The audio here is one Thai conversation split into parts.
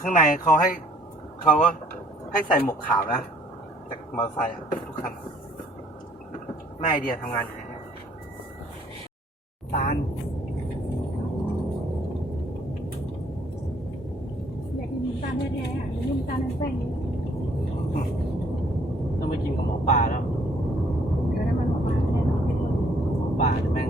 ข้างในเขาให้ใส่หมวกขาวนะจากมอเตอร์ไซค์ทุกคันแม่ไอเดียทำงานอยู่เนี่ยตาลอยากกินน้ำตาลแท้ๆอ่ะไม่มีน้ำตาลแป้งนี้ ต้องไปกินกับหมอปลาแล้ว เดี๋ยวน้ำมันออกมาแน่นอน หมอปลาจะแม่ง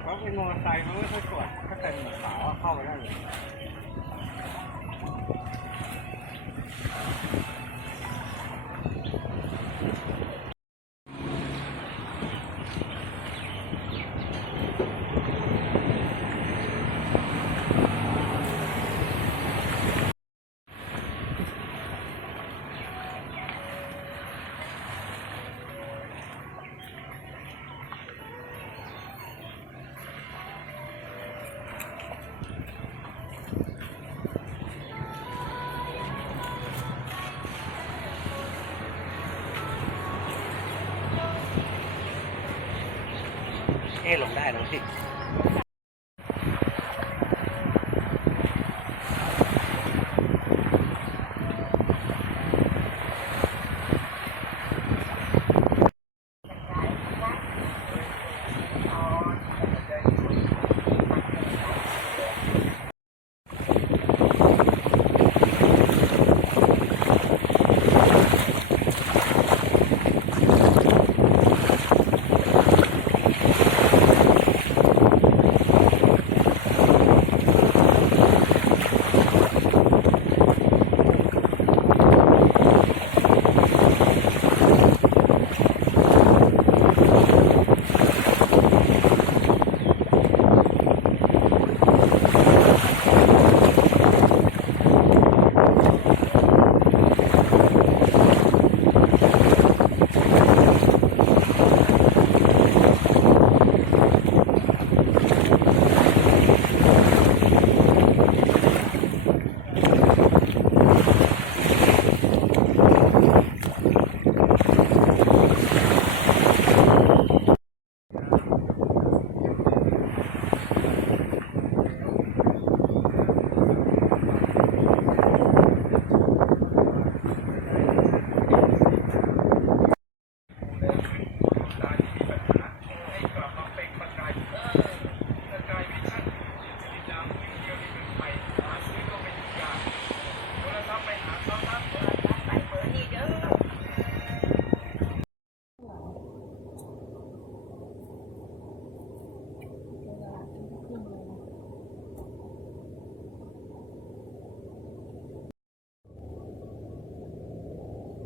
เขาเป็นมอเตอร์ไซค์เขาไม่ค่อยตรวจถ้าใส่หมวกขาวเข้าไปได้เลยลงได้แล้วสิ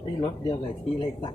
นี่รถเดียวกับที่เล็กสัก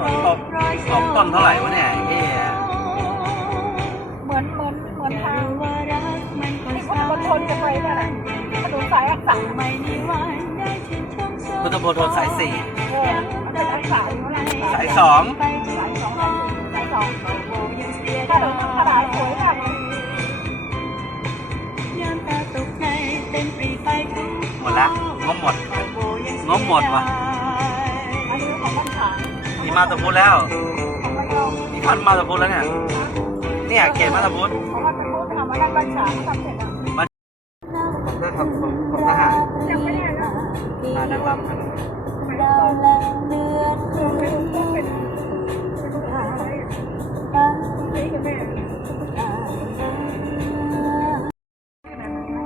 ตกต้นเท่าไหร่วะเนี่ยเอ๊ะ เหมือนทางที่พุทธมณฑลจะไปนั่นแหละถนนสายอักษร พุทธมณฑลสายสี่ มันเป็นอักษรอยู่แล้ว สายสอง สายสองถนนขนาดสวยมากเลย หมดละงบหมดว่ะ อันนี้ของบ้านฉาง นี่มาตะพุธแล้ว ของระยอง นี่พันมาตะพุธแล้วเนี่ยเขตมาตะพุธ ของบ้านเป็นพูดทำมาด้านบ้านฉางทำเสร็จแล้ว ของทหาร ยังไม่ได้นะ นางรำกัน ไม่รู้ต้องเป็นทหารอะไรนี่กับแม่เ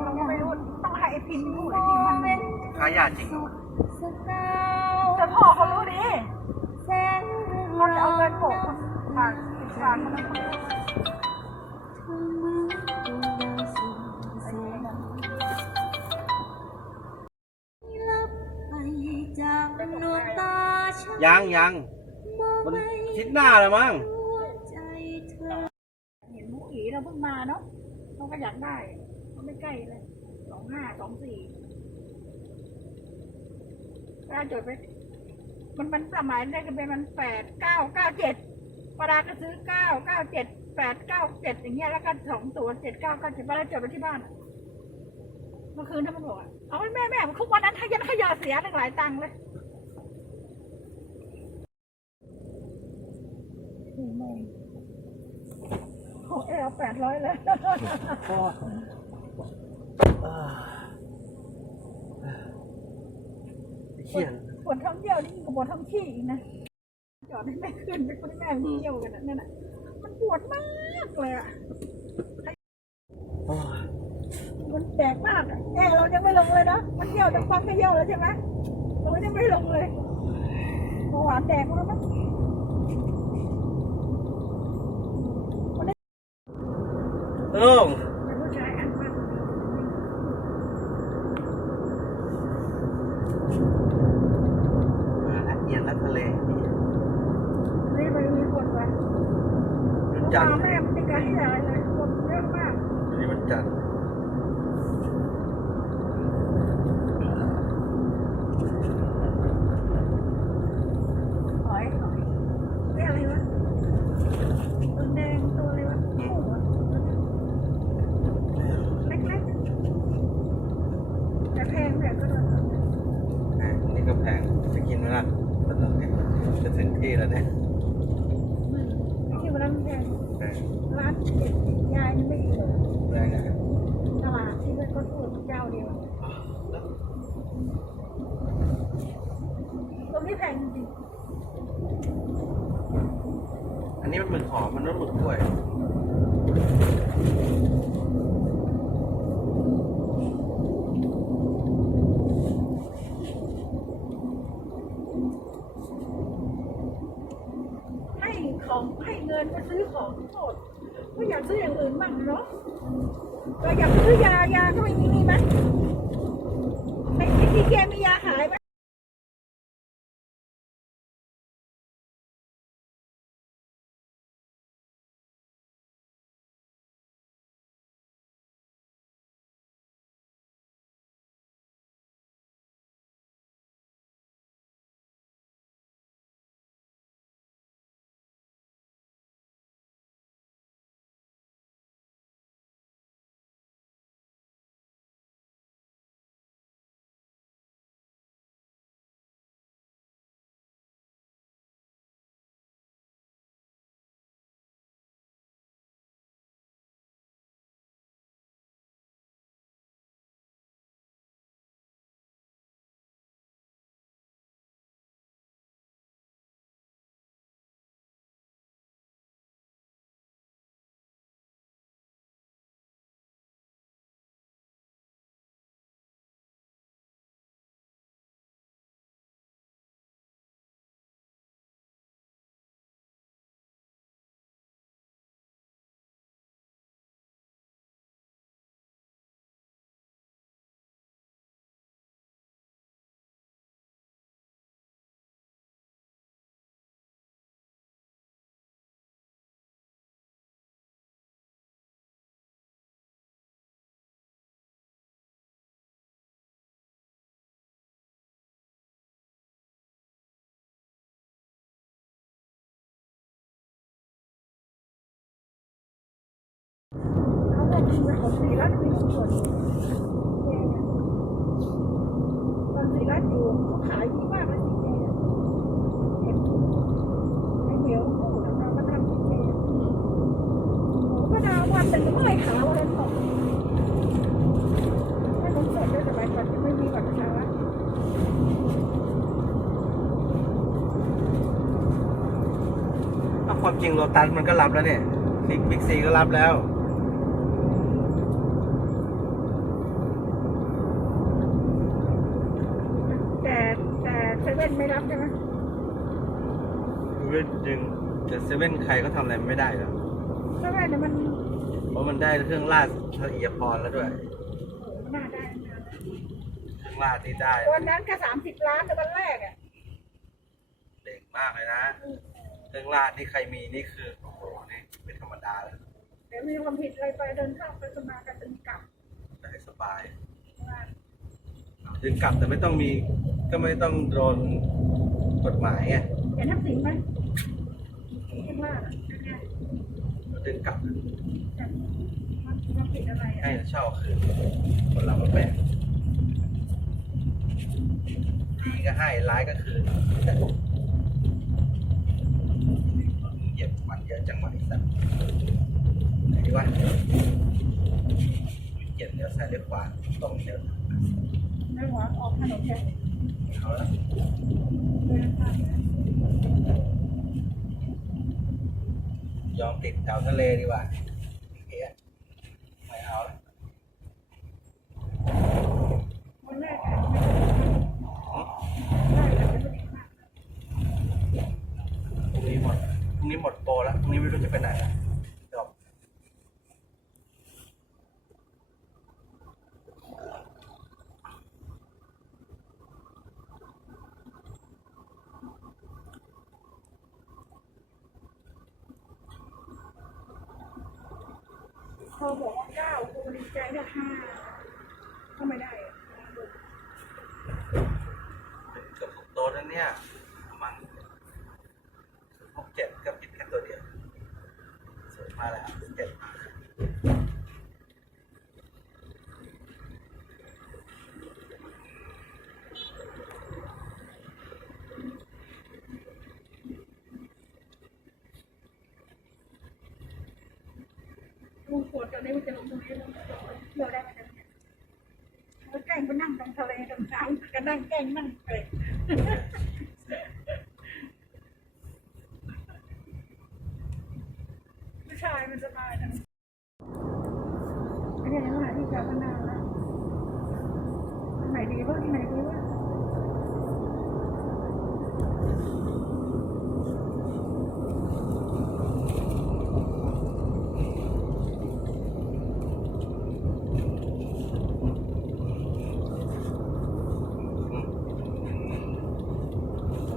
ราก็ไม่รู้ต้องให้ไอ้พินพูดไอ้พินมัน ค้ายาจริงเหรอ แต่พ่อเขารู้ดีเขาจะเอาเงินโปะฝากมัน ยังมันคิดหน้าแล้วมั้ง เห็นมุกอีเราเพิ่งมาเนาะเขาก็อยากได้เขาไม่ใกล้เลย2524ก็จดไปมันสมัยได้กันเป็นมัน8997ปาดาก็ซื้อ997897อย่างเงี้ยแล้วก็2ตัว7997ปาดาจดไปที่บ้านเมื่อคืนท่านมันบอกเอาแม่มันคุกวันนั้นขยะเสียตั้งหลายตังค์เลยของแอล800เลย เขียน ปวดท้องเยี่ยวนี่กับปวดท้องขี้อีกนะจอดให้แม่ขึ้นไปคนแม่มันเยี่ยวกันนั่นน่ะมันปวดมากเลยอ่ะมันแตกมากอ่ะเรายังไม่ลงเลยนะมันเยี่ยวจะฟังไม่เยี่ยวแล้วใช่ไหมเรายังไม่ลงเลยเบาหวานแดกแล้วมั้ง เป็นผู้ชายอันมาก ละเอียดและทะเล นี่ไปมีคนไป วันจันทร์ แม่มันจะกระให้อะไรเลยคนเยอะมาก นี่วันจันทร์ หอยนี่อะไรวะตัวแดงตัวอะไรวะหมูอะเล็กๆแต่แพงเนี่ยก็โดน นี่ก็แพงจะกินไหมล่ะจะถึงที่แล้วเนี่ย ที่วันนั้นแพง แพง ร้านเด็ดยายนี่ไม่ดีเลย แพงนะ ตลาดที่เป็นคนพูดเจ้าเดียวตรงนี้แพงจริง อันนี้มันหมึกหอมมันไม่หมึกกล้วย ให้เงินมาซื้อของโทษก็อยากซื้ออย่างอื่นบ้างเนาะเราอยากซื้อยาก็ไม่มีไหมในที่แกมียาขายไหม ศรีรัตน์มีทุกคนตอนศรีรัตน์อยู่เขาขายดีมากเลยแกเห็นไอ้เหมียวพูดเราก็ทำแกก็ดาววันแต่ก็ไม่ขาววันนั้นตกให้ผมสดด้วยสบายก่อนจะไม่มีบัตรประชาชน ความจริงโลตัสมันก็รับแล้วเนี่ยบิ๊กซีก็รับแล้วแต่เซเว่นไม่รับใช่ไหม เว้ยจริงแต่เซเว่นใครก็ทำอะไรไม่ได้หรอก เซเว่นเนี่ยมัน เพราะมันได้เครื่องราชละเอียดพรแล้วด้วย โอ้น่าได้นะ เครื่องราชที่ได้ วันนั้นก็30 ล้านในวันแรกอ่ะ เด่งมากเลยนะเครื่องราชที่ใครมีนี่คือโอ้โหนี่เป็นธรรมดาแล้ว เดี๋ยวมีความผิดอะไรไปเดินข้ามไปสมากันเป็นกลับ ได้สบายถึงกลับแต่ไม่ต้องมีก็ไม่ต้องโดนกฎหมายไง เห็นทักษิณไหมคิดว่าเนี่ย ถึงกลับ มันผิดอะไร ให้เช่าคืนคนเราก็แปลกดีก็ให้ร้ายก็คืนเหยียบมันเยอะจังหวะไอ้สัตว์ไหนดีวะเหยียบเดี๋ยวซ้ายเลี้ยวขวาตรงเดียว ในหัวออกถนนใหญ่ เอาละ เดินข้าม ยอมติดแถวทะเลดีกว่าเฮ้ยไม่เอาละ วันแรกอ่ะได้แล้วจะไม่ได้มาก พรุ่งนี้หมดโปรแล้วพรุ่งนี้ไม่รู้จะไปไหนละจบ พอบอกว่า9กูดีใจได้5ก็ไม่ได้ เกือบ6 โต๊ะแล้วเนี่ยมัน6-7ก็ผิดแค่ตัวเดียวสวยมาแล้ว7มาลุงปวดตอนนี้มันจะลงตรงนี้เราได้ไหมเนี่ยเราแกล้งไปนั่งตรงทะเลตรงน้ำก็นั่งแกล้งนั่งไปผู้ชายมันสบายนะไอ้เนี่ยหาที่จะพนาแล้วไหนดีวะไหนดีวะ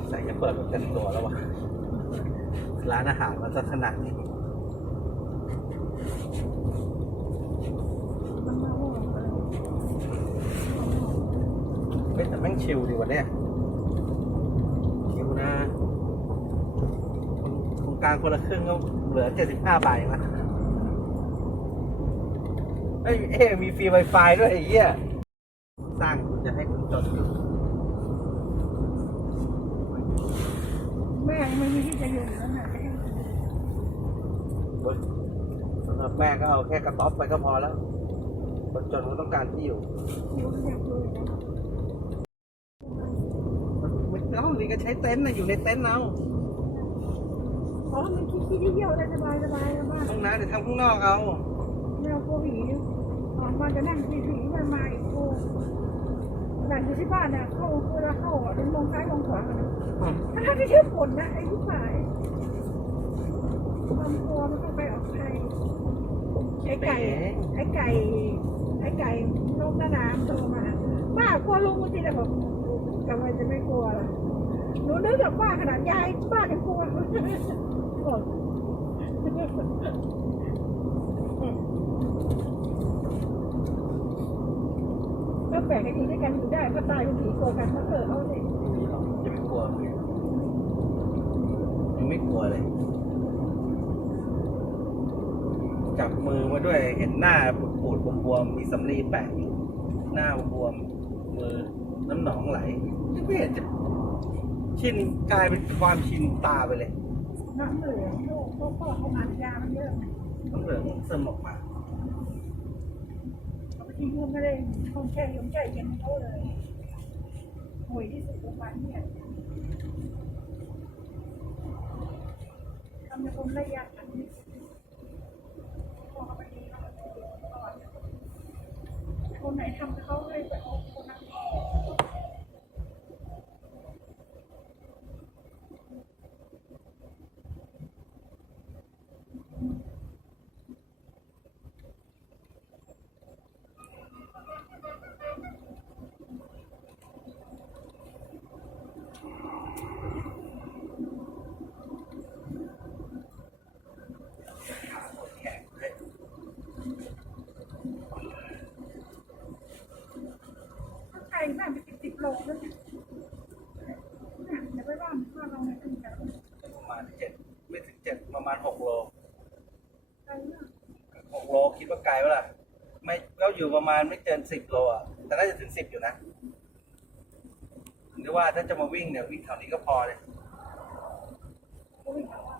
ใส่จะเปิดแบบเต็มตัวแล้ววะร้านอาหารมันจะขนาดนี้เฮ้ยแต่แม่งชิลดีวะเนี่ยชิลนะโครงการคนละครึ่งก็เหลือ75 บาทนะเอ้ยมีฟรี Wi-Fi ด้วยไอ้เหี้ยสร้างจะให้คุณจดอยู่ แม่ไม่มีที่จะอยู่แล้วนะ สำหรับแม่ก็เอาแค่กระต๊อบไปก็พอแล้วคนจนก็ต้องการที่อยู่ อยู่อยากอยู่นะ ไม่ต้องนี่ก็ใช้เต็นท์นะอยู่ในเต็นท์เอา อ๋อมันคิดที่เที่ยวได้สบายสบายมาก ห้องน้ำเดี๋ยวทำข้างนอกเอา แมวกลัวผีออกมาจะนั่งผีมันมาอีกโอ้หลังอยู่ที่บ้านเนี่ยเข้าเวลาเข้าอ่ะเป็นมองซ้ายมองขวาถ้าที่ชื่อฝนนะไอ้ผู้ชายความกลัวมันก็ไปออกใครไอ้ไก่ลงน้ำโตมาป้ากลัวลุงมันทีละบอกทำไมจะไม่กลัวล่ะหนูนึกกับป้าขนาดยายป้ายังกลัวบอกก็แปลกกันอยู่ด้วยกันอยู่ได้ก็ตายเป็นผีกลัวกันมาเกิดเขาสิ ไม่มีหรอกจะไม่กลัวยังไม่กลัวเลย จับมือมาด้วยเห็นหน้าปูดๆบวมๆมีสำลีแปะอยู่หน้าบวมมือน้ำหนองไหลไม่เห็นจะชินกลายเป็นความชินตาไปเลย น้ำเหลืองลูกเพราะพ่อเขาอ่านยามันเยอะไง น้ำเหลืองซึมออกมา เขาไปทิ้งเขาไม่ได้คงแค่ยงใจเย็นเขาเลยห่วยที่สุดโรงพยาบาลเนี่ยทำในคนระยะอันนี้พอเขาไปดีเขาไปดีก่อนคนไหนทำเขาเลยไปเอาคนนั้น แข็งเลย ไกลมากเป็น10 โลแล้วเนี่ยเดี๋ยวไปว่าเราไม่ถึงกัน ประมาณ7ไม่ถึง7ประมาณ6 โล ไกลมาก 6 โลคิดว่าไกลปะล่ะไม่ก็อยู่ประมาณไม่เกิน10 โลอ่ะแต่น่าจะถึง10อยู่นะหรือว่าถ้าจะมาวิ่งเนี่ยวิ่งแถวนี้ก็พอเลย ก็วิ่งเอาว่า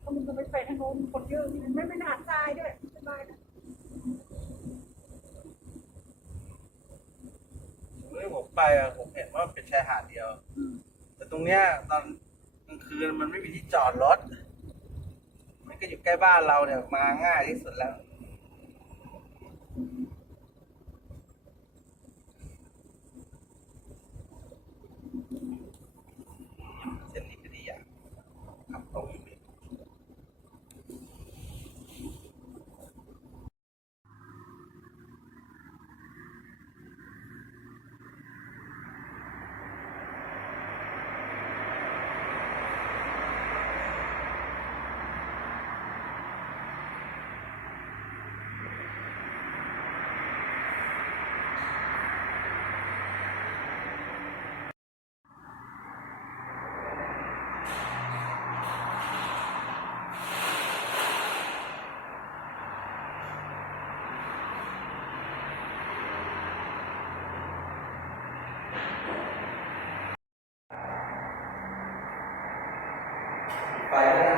เขามันจะไปทางโน้นคนเยอะไม่หนาทรายด้วยสบายนะ เมื่อผมไปอ่ะผมเห็นว่าเป็นชายหาดเดียว แต่ตรงเนี้ยตอนกลางคืนมันไม่มีที่จอดรถมันก็อยู่ใกล้บ้านเราเนี่ยมาง่ายที่สุดแล้วเส้นนี้ก็ดีอ่ะขับตรงอยู่ไปแล้วนะ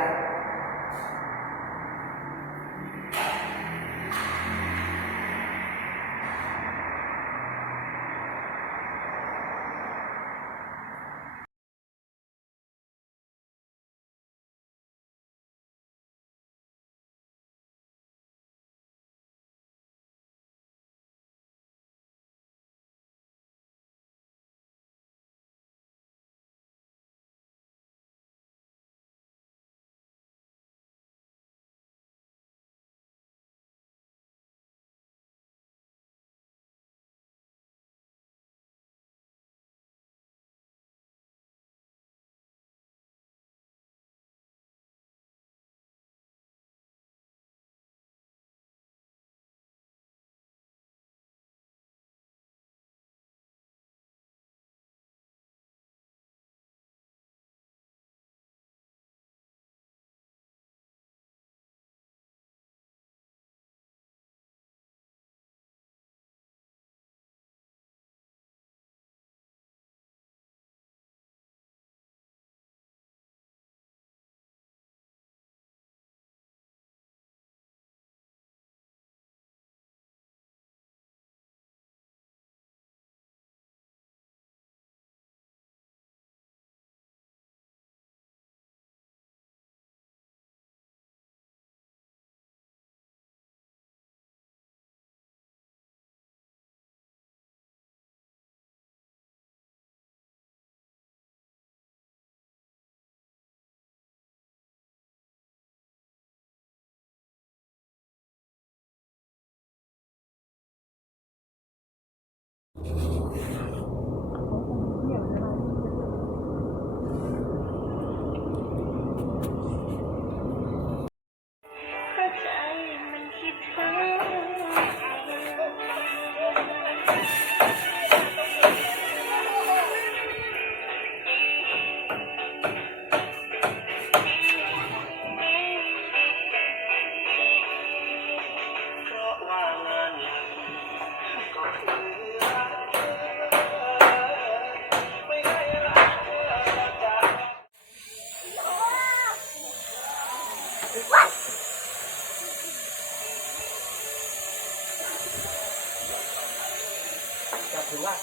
จับถือว่า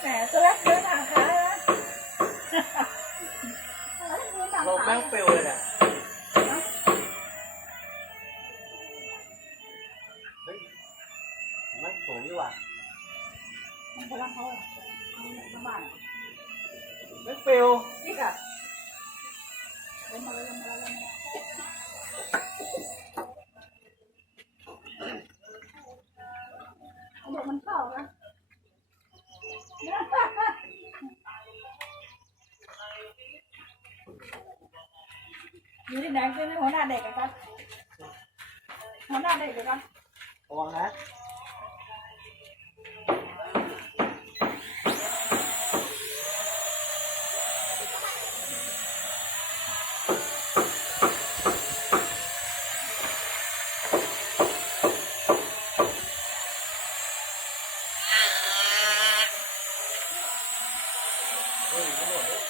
แหมตัวแรกเดินหางขาแล้ว ลมแม่งฟิวเลยเนี่ยเฮ้ยมันสูงดีว่ะ มันพลังเขาสบาย แม่งฟิว นี่ค่ะลงมาเลยลงมาเลยเอาบอกมันเข้านะอยู่ที่ไหนเป็นหัวหน้าเด็กกันหัวหน้าเด็กกัน ระวังนะเฮ้ยไม่หมดเลย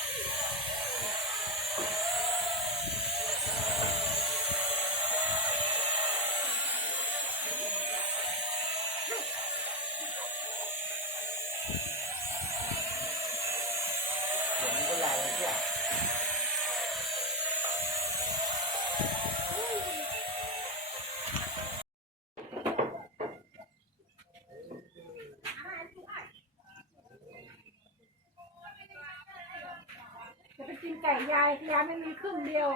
เดี๋ยวมันก็แรงเลยที่อ่ะ จะไปกินไก่ยายไม่มีครึ่งเดียว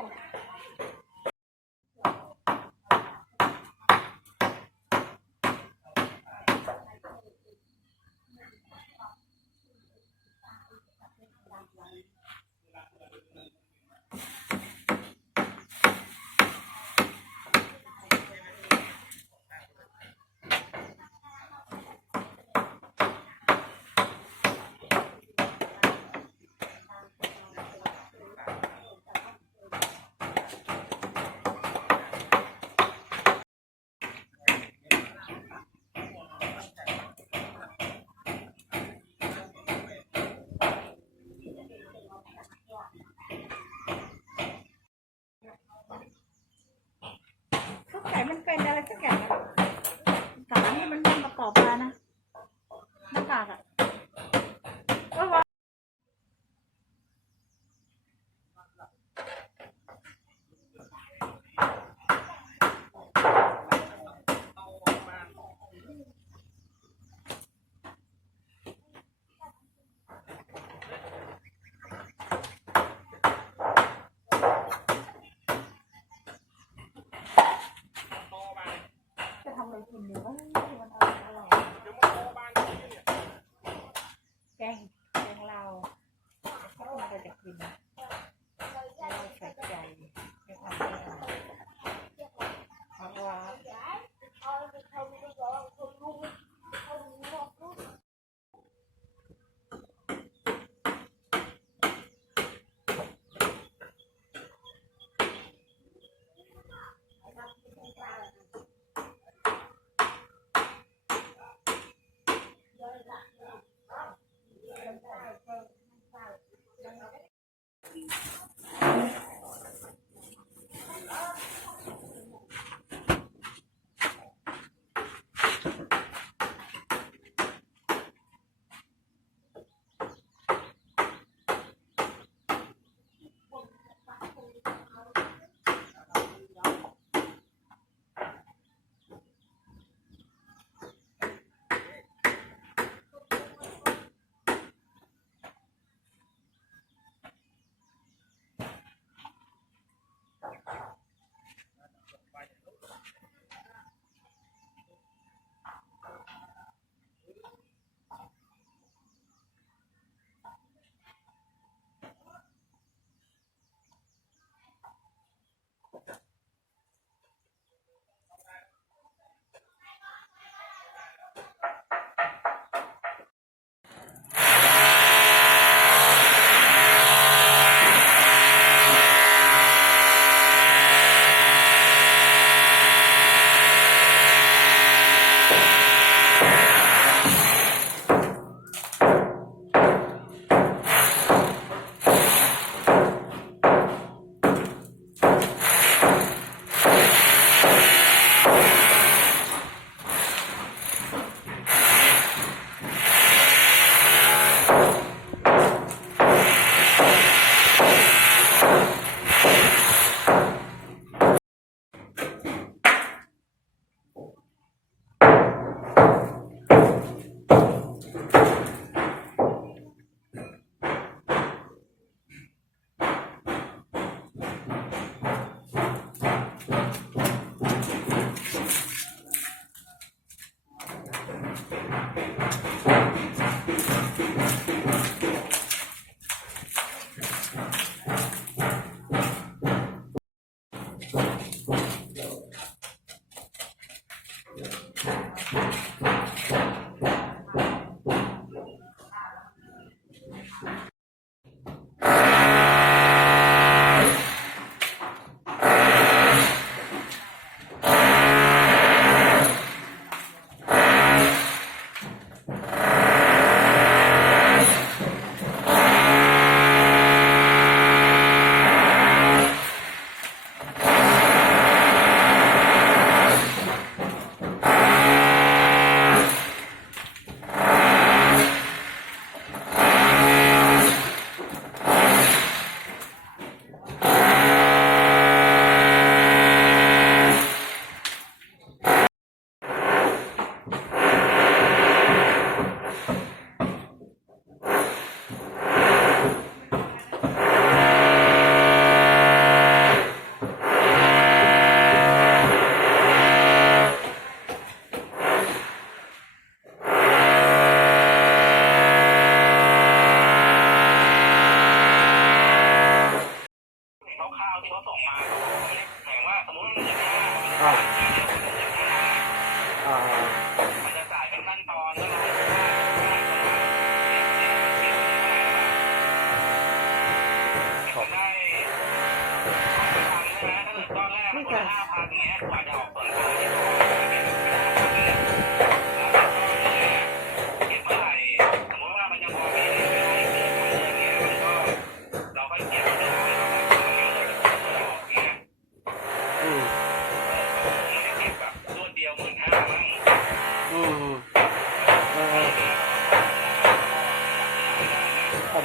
ไก่มันเป็นอะไรสักอย่างอะขานี่มันไม่ประกอบมานะหน้ากากอ่ะก็ว่าจะทำอะไรกินดีวะมันอร่อยแกงเราเขาเอามาจากกินเราใส่ใจไม่ทำให้เพราะว่า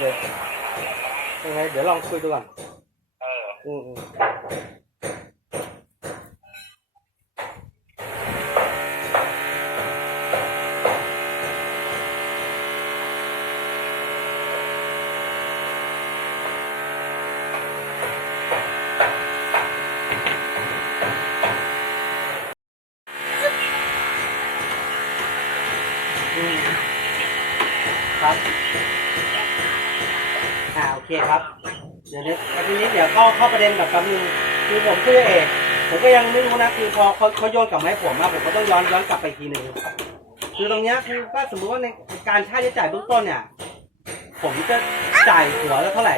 เลยยังไงเดี๋ยวลองคุยดูก่อนอืมครับโอเคครับเดี๋ยวทีนี้เดี๋ยวเข้าประเด็นแบบแป๊บนึงคือผมชื่อเอกผมก็ยังไม่รู้นะคือพอเขาโยนกลับมาให้ผมผมก็ต้องย้อนกลับไปอีกทีหนึ่งคือตรงเนี้ยคือก็สมมติว่าในการค่าใช้จ่ายเบื้องต้นเนี่ยผมจะจ่ายหัวแล้วเท่าไหร่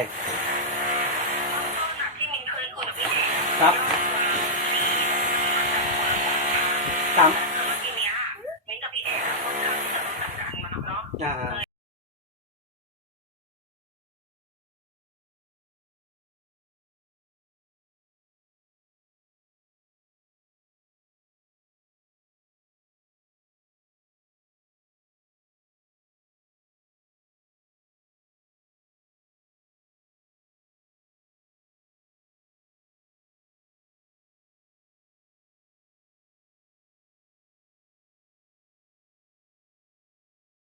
ครับ3